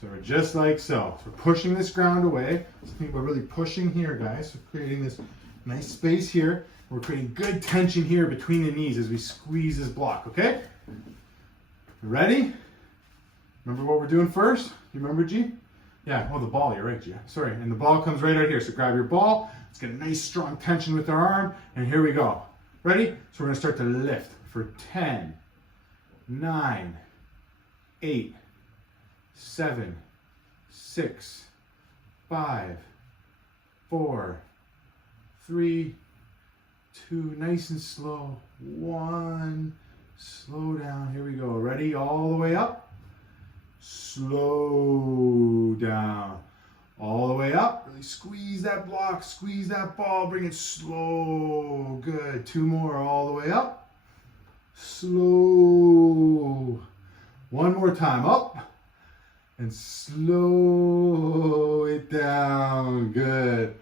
So we're just like so. So we're pushing this ground away. So think about really pushing here, guys. So creating this nice space here. We're creating good tension here between the knees as we squeeze this block, okay? Ready? Remember what we're doing first? You remember, G? Yeah, oh, the ball, you're right, G. Sorry, and the ball comes right out here. So grab your ball. Let's get a nice strong tension with our arm. And here we go. Ready? So we're going to start to lift for 10, 9, 8, 7, 6, 5, 4, 3, 2, nice and slow. 1, Slow down. Here we go. Ready? All the way up. Slow down. All the way up. Really squeeze that block. Squeeze that ball. Bring it slow. Good. 2 more. All the way up. Slow. 1 more time. Up. And slow it down. Good.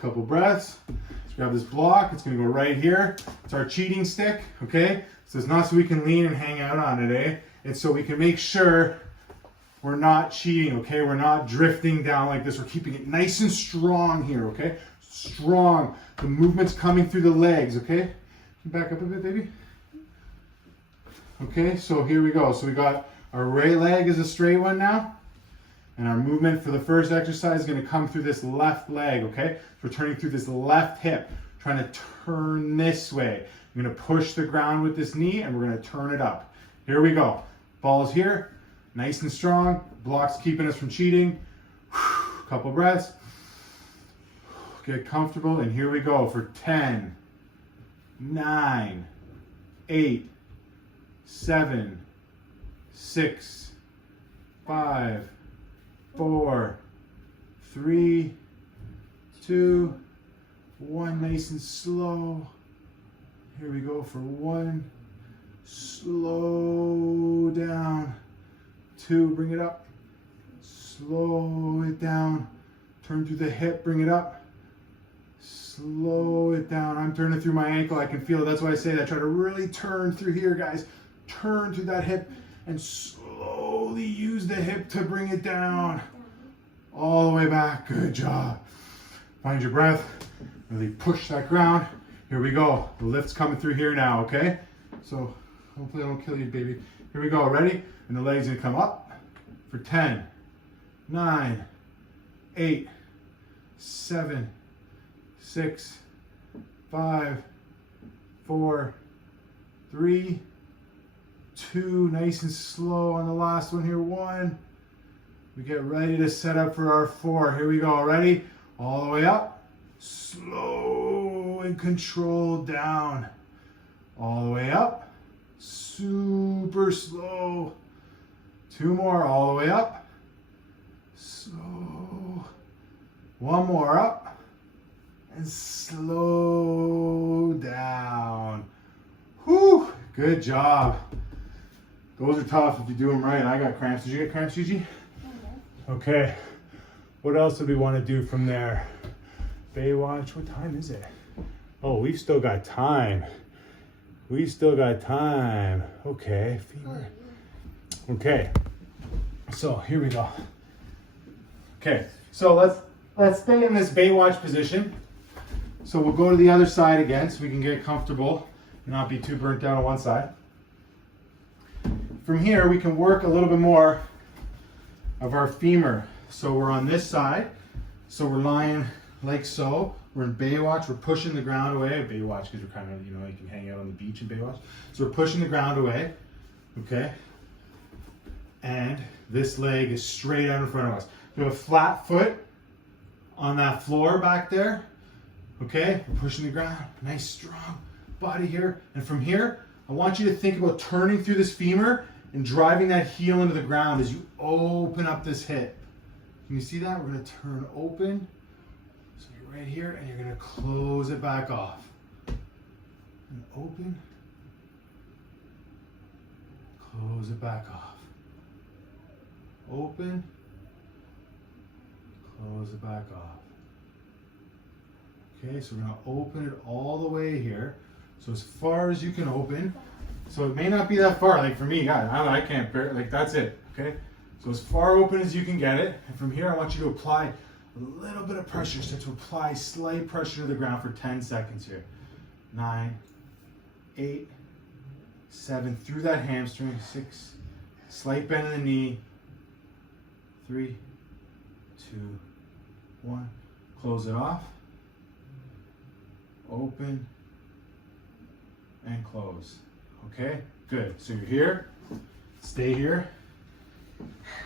Couple breaths. Let's grab this block. It's going to go right here. It's our cheating stick. Okay? So it's not so we can lean and hang out on it, eh? It's so we can make sure we're not cheating, okay? We're not drifting down like this. We're keeping it nice and strong here, okay? Strong. The movement's coming through the legs, okay? Back up a bit, baby. Okay, so here we go. So we got our right leg is a straight one now. And our movement for the first exercise is going to come through this left leg, okay? So we're turning through this left hip, trying to turn this way. I'm going to push the ground with this knee and we're going to turn it up. Here we go. Ball's here, nice and strong. Block's keeping us from cheating. Couple breaths. Get comfortable and here we go for 10, 9, 8, 7, 6, 5, 4, 3, 2, 1. Nice and slow. Here we go for 1. Slow down. 2, bring it up. Slow it down. Turn through the hip, bring it up. Slow it down. I'm turning through my ankle. I can feel it. That's why I say that. Try to really turn through here, guys. Turn through that hip and slowly use the hip to bring it down. All the way back. Good job. Find your breath. Really push that ground. Here we go. The lift's coming through here now, okay? So hopefully I don't kill you, baby. Here we go. Ready? And the leg's gonna come up for 10, 9, 8, 7, 6, 5, 4, 3, 2. Nice and slow on the last one here. 1. We get ready to set up for our 4. Here we go. Ready? All the way up. Slow and controlled down. All the way up. Super slow. 2 more. All the way up. Slow. 1 more up. And slow down. Whew. Good job. Those are tough if you do them right. I got cramps. Did you get cramps, Gigi? Okay. What else do we want to do from there? Baywatch. What time is it? Oh, we've still got time. We still got time. Okay. Femur. Okay. So here we go. Okay. So let's stay in this Baywatch position. So we'll go to the other side again so we can get comfortable and not be too burnt down on one side. From here, we can work a little bit more of our femur. So we're on this side. So we're lying like so. We're in Baywatch. We're pushing the ground away. Baywatch because we're kind of, you can hang out on the beach in Baywatch. So we're pushing the ground away. Okay. And this leg is straight out in front of us. We have a flat foot on that floor back there. Okay. We're pushing the ground. Nice, strong body here. And from here, I want you to think about turning through this femur and driving that heel into the ground as you open up this hip. Can you see that? We're going to turn open. So you're right here and you're going to close it back off. And open. Close it back off. Open. Close it back off. Okay, so we're going to open it all the way here. So as far as you can open. So it may not be that far, like for me, I can't bear it, like that's it, okay? So as far open as you can get it, and from here I want you to apply a little bit of pressure, start to apply slight pressure to the ground for 10 seconds here. 9, 8, 7, through that hamstring, 6, slight bend in the knee, 3, 2, 1, close it off, open, and close. Okay, good. So you're here, stay here.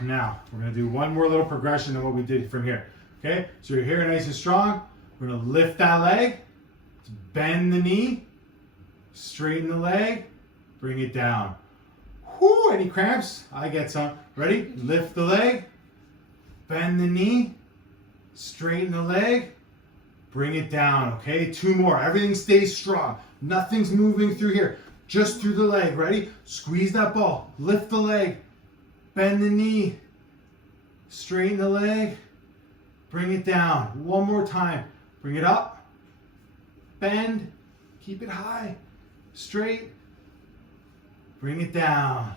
Now, we're gonna do one more little progression than what we did from here. Okay, so you're here nice and strong. We're gonna lift that leg, bend the knee, straighten the leg, bring it down. Whoo, any cramps? I get some. Ready? Lift the leg, bend the knee, straighten the leg, bring it down, okay? 2 more. Everything stays strong. Nothing's moving through here. Just through the leg. Ready? Squeeze that ball. Lift the leg, bend the knee, straighten the leg, bring it down. 1 more time. Bring it up, bend, keep it high, straight, bring it down.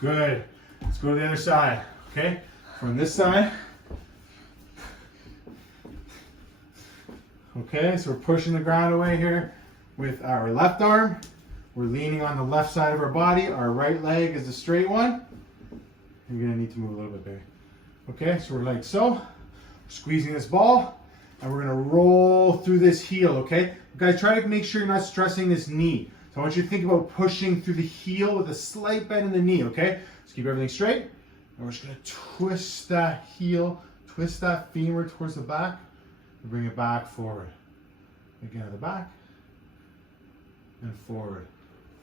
Good. Let's go to the other side, okay? From this side. Okay, so we're pushing the ground away here with our left arm. We're leaning on the left side of our body. Our right leg is the straight one. You're gonna need to move a little bit there. Okay, so we're like so. Squeezing this ball, and we're gonna roll through this heel, okay? Guys, try to make sure you're not stressing this knee. So I want you to think about pushing through the heel with a slight bend in the knee, okay? Let's keep everything straight. And we're just gonna twist that heel, twist that femur towards the back, and bring it back forward. Again at the back, and forward.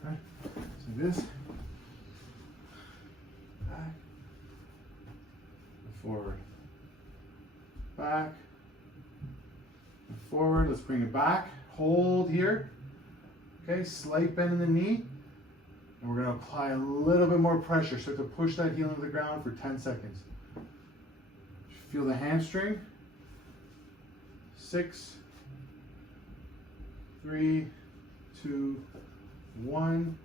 Okay? So this, back, and forward. Back, and forward. Let's bring it back. Hold here. Okay, slight bend in the knee. And we're going to apply a little bit more pressure. Start to push that heel into the ground for 10 seconds. Feel the hamstring. 6, 3, 2, 1.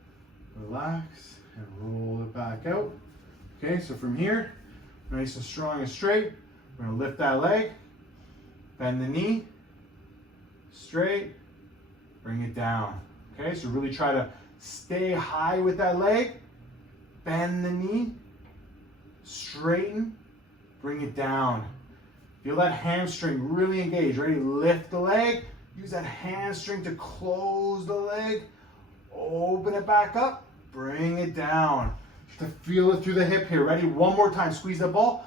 Relax and roll it back out. Okay, so from here, nice and strong and straight. We're going to lift that leg, bend the knee, straight, bring it down. Okay, so really try to stay high with that leg, bend the knee, straighten, bring it down. Feel that hamstring really engage. Ready? Lift the leg, use that hamstring to close the leg, open it back up, bring it down. To feel it through the hip here. Ready? 1 more time. Squeeze the ball.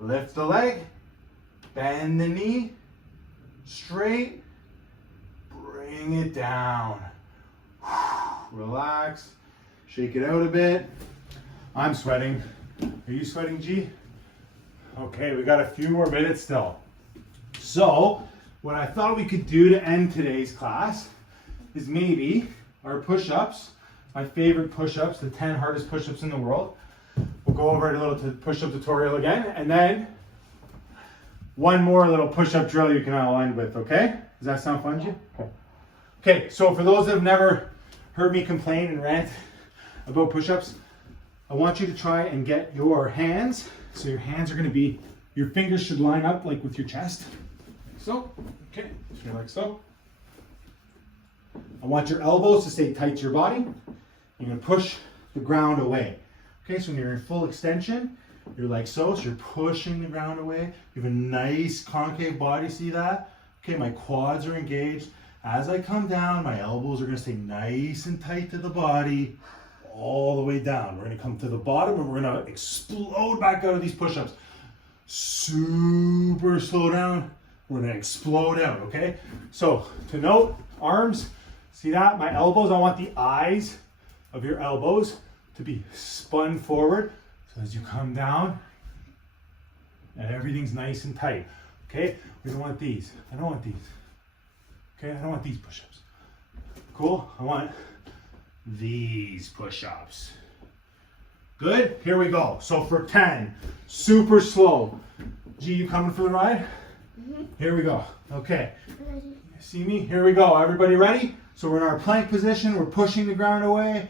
Lift the leg, bend the knee, straight, bring it down. Relax, shake it out a bit. I'm sweating. Are you sweating, G? Okay, we got a few more minutes still. So, what I thought we could do to end today's class is maybe our push-ups, my favorite push-ups, the 10 hardest push-ups in the world. We'll go over a little push-up tutorial again, and then 1 more little push-up drill you can align with, okay? Does that sound fun, G? Okay, so for those that have never heard me complain and rant about push-ups, I want you to try and get your hands, so your hands are gonna be, your fingers should line up like with your chest, like so, okay, so like so. I want your elbows to stay tight to your body. You're gonna push the ground away. Okay, so when you're in full extension, you're like so you're pushing the ground away. You have a nice concave body, see that? Okay, my quads are engaged. As I come down, my elbows are gonna stay nice and tight to the body, all the way down. We're gonna come to the bottom and we're gonna explode back out of these push-ups. Super slow down, we're gonna explode out, okay? So, to note, arms, see that? My elbows, I want the eyes of your elbows to be spun forward. So as you come down, and everything's nice and tight. Okay? We don't want these. I don't want these. Okay? I don't want these push-ups. Cool? I want these push-ups. Good? Here we go. So for 10, super slow. G, you coming for the ride? Mm-hmm. Here we go. Okay. Ready. See me? Here we go. Everybody ready? So we're in our plank position. We're pushing the ground away.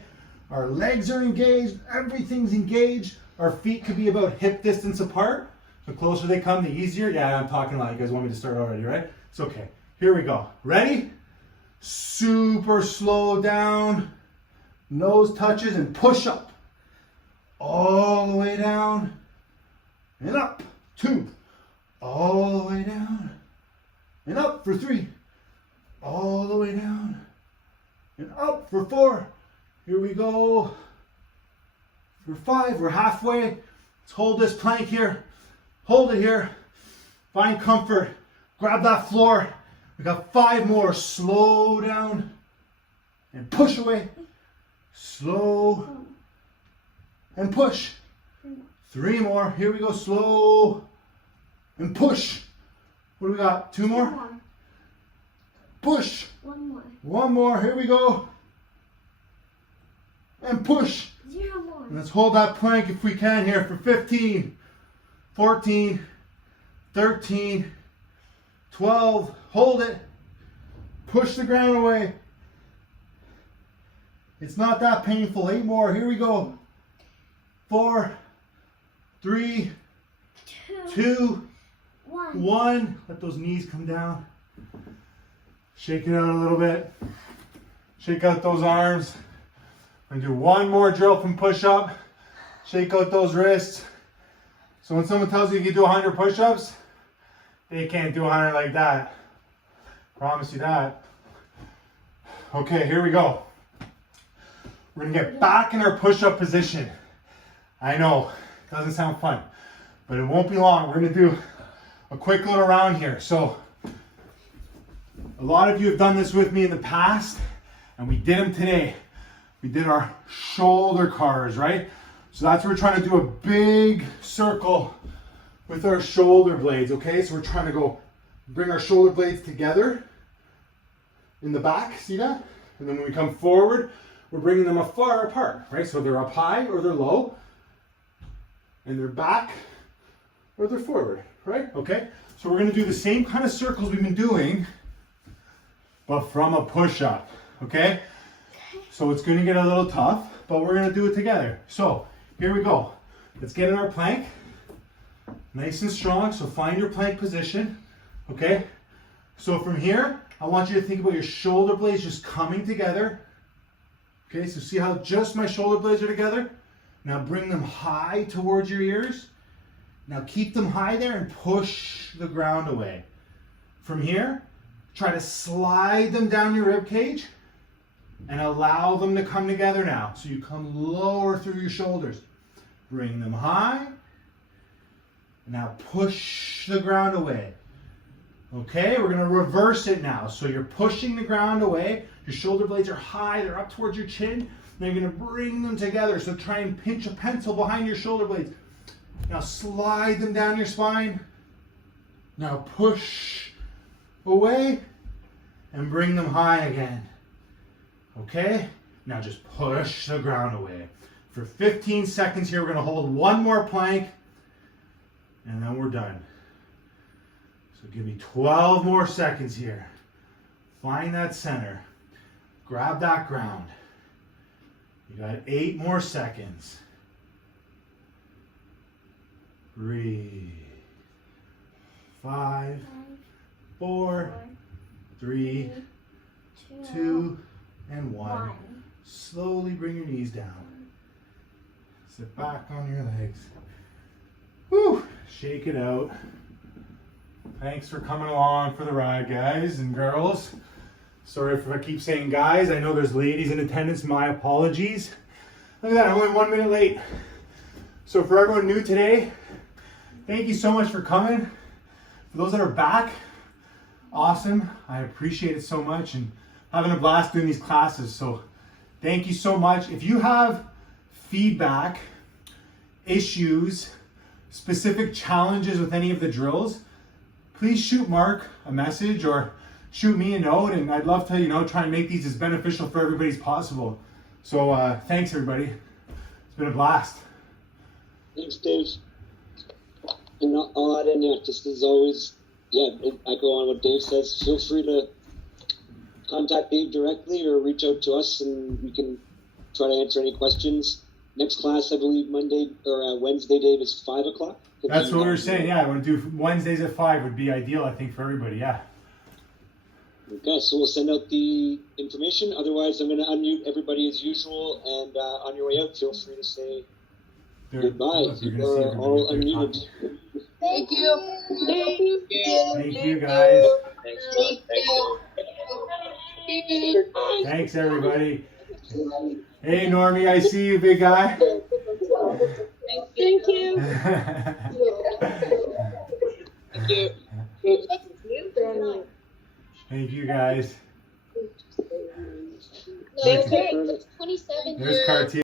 Our legs are engaged, everything's engaged. Our feet could be about hip distance apart. The closer they come, the easier. Yeah, I'm talking loud. You guys want me to start already, right? It's okay. Here we go. Ready? Super slow down. Nose touches and push up. All the way down and up. 2. All the way down and up for 3. All the way down and up for 4. Here we go. For 5, we're halfway. Let's hold this plank here. Hold it here. Find comfort. Grab that floor. We got 5 more. Slow down and push away. slow, and push. 3 more. Here we go. Slow and push. What do we got? 2 more? Push. 1 more. 1 more. Here we go. And push. 0 more. And let's hold that plank if we can here for 15, 14, 13, 12. Hold it. Push the ground away. It's not that painful. 8 more. Here we go. 4, 3, 2, 1. Let those knees come down. Shake it out a little bit. Shake out those arms. I'm gonna do 1 more drill from push-up. Shake out those wrists. So when someone tells you you can do 100 push-ups, they can't do 100 like that. Promise you that. Okay, here we go. We're gonna get back in our push-up position. I know, doesn't sound fun, but it won't be long. We're gonna do a quick little round here. So, a lot of you have done this with me in the past, and we did them today. We did our shoulder cars, right? So that's where we're trying to do a big circle with our shoulder blades, okay? So we're trying to go bring our shoulder blades together in the back, see that? And then when we come forward, we're bringing them far apart, right? So they're up high or they're low, and they're back or they're forward, right? Okay, so we're gonna do the same kind of circles we've been doing, but from a push-up, okay? So it's gonna get a little tough, but we're gonna do it together. So here we go. Let's get in our plank, nice and strong. So find your plank position, okay? So from here, I want you to think about your shoulder blades just coming together. Okay, so see how just my shoulder blades are together? Now bring them high towards your ears. Now keep them high there and push the ground away. From here, try to slide them down your rib cage and allow them to come together now. So you come lower through your shoulders. Bring them high. Now push the ground away. Okay, we're gonna reverse it now. So you're pushing the ground away. Your shoulder blades are high, they're up towards your chin. Now you're gonna bring them together. So try and pinch a pencil behind your shoulder blades. Now slide them down your spine. Now push away and bring them high again. Okay, now just push the ground away. For 15 seconds here, we're gonna hold 1 more plank and then we're done. So give me 12 more seconds here. Find that center. Grab that ground. You got 8 more seconds. Breathe. 5, 4, 3, 2, and 1. Slowly bring your knees down. Sit back on your legs. Whew. Shake it out. Thanks for coming along for the ride, guys and girls. Sorry if I keep saying guys. I know there's ladies in attendance. My apologies. Look at that, I'm only 1 minute late. So for everyone new today, thank you so much for coming. For those that are back, awesome. I appreciate it so much and having a blast doing these classes. So thank you so much. If you have feedback, issues, specific challenges with any of the drills, please shoot Mark a message or shoot me a note, and I'd love to, try and make these as beneficial for everybody as possible. So thanks everybody. It's been a blast. Thanks, Dave. And I'll add in there, just as always, I go on what Dave says. Feel free to contact Dave directly or reach out to us and we can try to answer any questions. Next class, I believe Monday or Wednesday, Dave, is 5 o'clock. That's what we were saying. Yeah, I want to do Wednesdays at 5 would be ideal, I think, for everybody. Yeah. Okay, so we'll send out the information. Otherwise, I'm going to unmute everybody as usual. And on your way out, feel free to say goodbye. You are all unmuted. Thank you. Thank you, guys. Thanks, everybody. Hey, Normie, I see you, big guy. Thank you. Thank you.